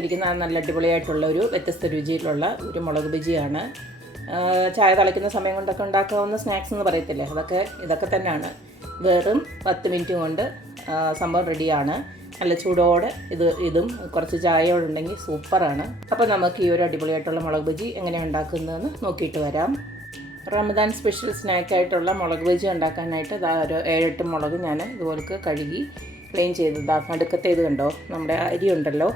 ഉണ്ടാക്കിയിരിക്കുന്ന നല്ല അടിപൊളിയായിട്ടുള്ള ഒരു വ്യത്യസ്ത രുചിയിലുള്ള ഒരു മുളക് ബജിയാണ്. ചായ തിളയ്ക്കുന്ന സമയം കൊണ്ടൊക്കെ ഉണ്ടാക്കാവുന്ന സ്നാക്സ് എന്ന് പറയത്തില്ലേ, ഇതൊക്കെ തന്നെയാണ്. വെറും 10 മിനിറ്റ് കൊണ്ട് സംഭവം റെഡിയാണ്. നല്ല ചൂടോടെ ഇതും കുറച്ച് ചായയോടുണ്ടെങ്കിൽ സൂപ്പറാണ്. അപ്പോൾ നമുക്ക് ഈ ഒരു അടിപൊളിയായിട്ടുള്ള മുളക് ബജി എങ്ങനെയാണ് ഉണ്ടാക്കുന്നതെന്ന് നോക്കിയിട്ട് വരാം. റമദാൻ സ്പെഷ്യൽ സ്നാക്കായിട്ടുള്ള മുളക് ബജി ഉണ്ടാക്കാനായിട്ട് ഒരു 7-8 മുളക് ഞാൻ ഇതുപോലെ കഴുകി ക്ലീൻ ചെയ്ത് നടുക്കത്തെ ഇത് കണ്ടോ, നമ്മുടെ അരി ഉണ്ടല്ലോ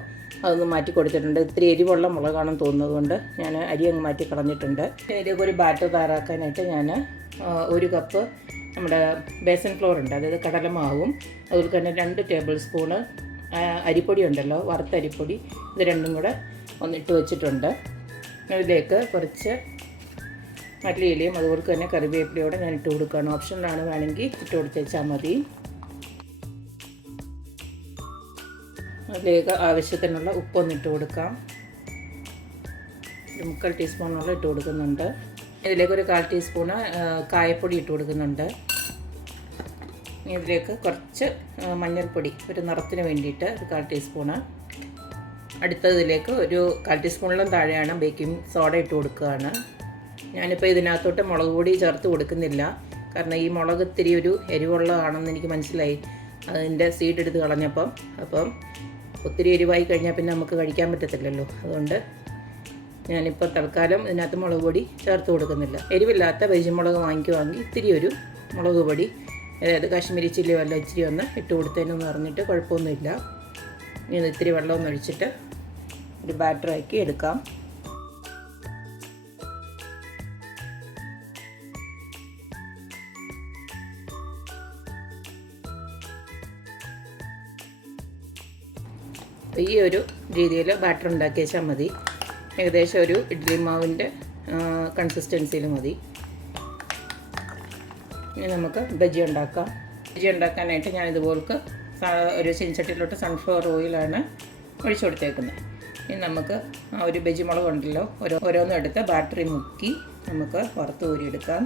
അതൊന്ന് മാറ്റി കൊടുത്തിട്ടുണ്ട്. ഇത്തിരി എരിവുള്ള മുളകാണെന്ന് തോന്നുന്നതുകൊണ്ട് ഞാൻ അരി അങ്ങ് മാറ്റി കളഞ്ഞിട്ടുണ്ട്. ഇതിലേക്ക് ഒരു ബാറ്റർ തയ്യാറാക്കാനായിട്ട് ഞാൻ 1 കപ്പ് നമ്മുടെ ബേസൻ ഫ്ലോർ ഉണ്ട്, അതായത് കടലമാവും, അതുപോലെ തന്നെ 2 ടേബിൾ സ്പൂണ് അരിപ്പൊടി ഉണ്ടല്ലോ, വറുത്ത അരിപ്പൊടി, ഇത് രണ്ടും കൂടെ ഒന്നിട്ട് വെച്ചിട്ടുണ്ട്. ഇതിലേക്ക് കുറച്ച് മല്ലിയിലയും അതുപോലെ തന്നെ കറിവേപ്പിലയോടെ ഞാൻ ഇട്ട് കൊടുക്കുകയാണ്. ഓപ്ഷനിലാണ്, വേണമെങ്കിൽ ഇട്ട് കൊടുത്തേച്ചാൽ മതി. അതിലേക്ക് ആവശ്യത്തിനുള്ള ഉപ്പൊന്നിട്ട് കൊടുക്കാം. ഒരു 3/4 ടീസ്പൂണോളം ഇട്ട് കൊടുക്കുന്നുണ്ട്. ഇതിലേക്ക് ഒരു 1/4 ടീസ്പൂണ് കായപ്പൊടി ഇട്ട് കൊടുക്കുന്നുണ്ട്. ഇതിലേക്ക് കുറച്ച് മഞ്ഞൾപ്പൊടി ഒരു നിറത്തിന് വേണ്ടിയിട്ട് ഒരു 1/4 ടീസ്പൂണ്. അടുത്തതിലേക്ക് ഒരു 1/4 ടീസ്പൂണിലും താഴെയാണ് ബേക്കിംഗ് സോഡ ഇട്ട് കൊടുക്കുകയാണ്. ഞാനിപ്പോൾ ഇതിനകത്തോട്ട് മുളക് പൊടി ചേർത്ത് കൊടുക്കുന്നില്ല, കാരണം ഈ മുളക് ഇത്തിരി ഒരു എരിവുള്ളതാണെന്ന് എനിക്ക് മനസ്സിലായി അതിൻ്റെ സീഡ് എടുത്ത് കളഞ്ഞപ്പം. അപ്പം ഒത്തിരി എരിവായി കഴിഞ്ഞാൽ പിന്നെ നമുക്ക് കഴിക്കാൻ പറ്റത്തില്ലല്ലോ, അതുകൊണ്ട് ഞാനിപ്പോൾ തൽക്കാലം ഇതിനകത്ത് മുളക് പൊടി ചേർത്ത് കൊടുക്കുന്നില്ല. എരിവില്ലാത്ത വെജിമുളക് വാങ്ങിക്കുവാണെങ്കിൽ ഇത്തിരി ഒരു മുളക് പൊടി, അതായത് കാശ്മീരി ചില്ലി വല്ല ഇച്ചിരി ഒന്ന് ഇട്ട് കൊടുത്തതിനൊന്ന് പറഞ്ഞിട്ട് കുഴപ്പമൊന്നുമില്ല. ഇനി ഇത്തിരി വെള്ളമൊന്നും ഒഴിച്ചിട്ട് ഒരു ബാറ്ററാക്കി എടുക്കാം. ഈ ഒരു രീതിയിൽ ബാറ്റർ ഉണ്ടാക്കി വെച്ചാൽ മതി. ഏകദേശം ഒരു ഇഡ്ഡലി മാവിൻ്റെ കൺസിസ്റ്റൻസിയിൽ മതി. ഇനി നമുക്ക് ബജി ഉണ്ടാക്കാം. ബജി ഉണ്ടാക്കാനായിട്ട് ഞാൻ ഇതുപോലക്ക് ഒരു ചീനച്ചട്ടിയിലോട്ട് സൺഫ്ലവർ ഓയിലാണ് ഒഴിച്ചു കൊടുത്തേക്കുന്നത്. ഇനി നമുക്ക് ആ ഒരു ബജി മുളക് ഉണ്ടല്ലോ, ഓരോന്നും എടുത്ത് ബാറ്ററി മുക്കി നമുക്ക് വറുത്ത് ഊരിയെടുക്കാം.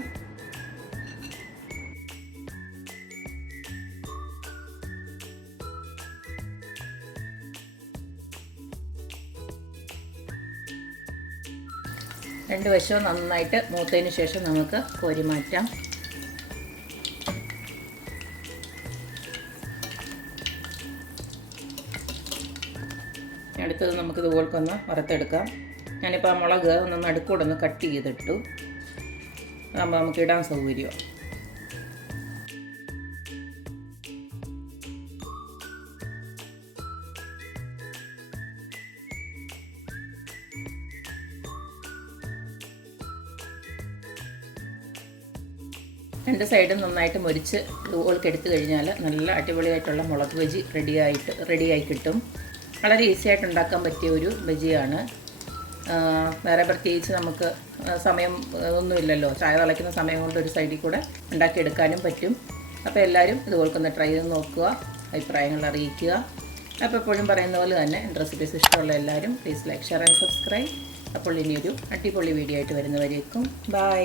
രണ്ട് വശവും നന്നായിട്ട് മൂത്തതിന് ശേഷം നമുക്ക് കോരി മാറ്റാം. അടുത്തത് നമുക്ക് ഇതുപോലൊന്ന് വറുത്തെടുക്കാം. ഞാനിപ്പോൾ ആ മുളക് ഒന്ന് നടുക്കൂടെ ഒന്ന് കട്ട് ചെയ്തിട്ടു, അതാകുമ്പോൾ നമുക്ക് ഇടാൻ സൗകര്യമാണ്. രണ്ട് സൈഡും നന്നായിട്ട് മുരിച്ച് ഇതുപോലൊക്കെ എടുത്തു കഴിഞ്ഞാൽ നല്ല അടിപൊളിയായിട്ടുള്ള മുളക് ബജി റെഡിയായി കിട്ടും. വളരെ ഈസി ആയിട്ട് ഉണ്ടാക്കാൻ പറ്റിയ ഒരു ബജിയാണ്. വേറെ പ്രത്യേകിച്ച് നമുക്ക് സമയം ഒന്നുമില്ലല്ലോ, ചായ തിളയ്ക്കുന്ന സമയം കൊണ്ട് ഒരു സൈഡിൽ കൂടെ ഉണ്ടാക്കിയെടുക്കാനും പറ്റും. അപ്പോൾ എല്ലാവരും ഇതുപോലൊന്ന് ട്രൈ ചെയ്ത് നോക്കുക, അഭിപ്രായങ്ങൾ അറിയിക്കുക. അപ്പോൾ എപ്പോഴും പറയുന്ന പോലെ തന്നെ എൻ്റെ റെസിപ്പീസ് ഇഷ്ടമുള്ള എല്ലാവരും please like, share and subscribe. അപ്പോൾ ഇനിയൊരു അടിപൊളി വീഡിയോ ആയിട്ട് വരുന്നവരേക്കും ബൈ.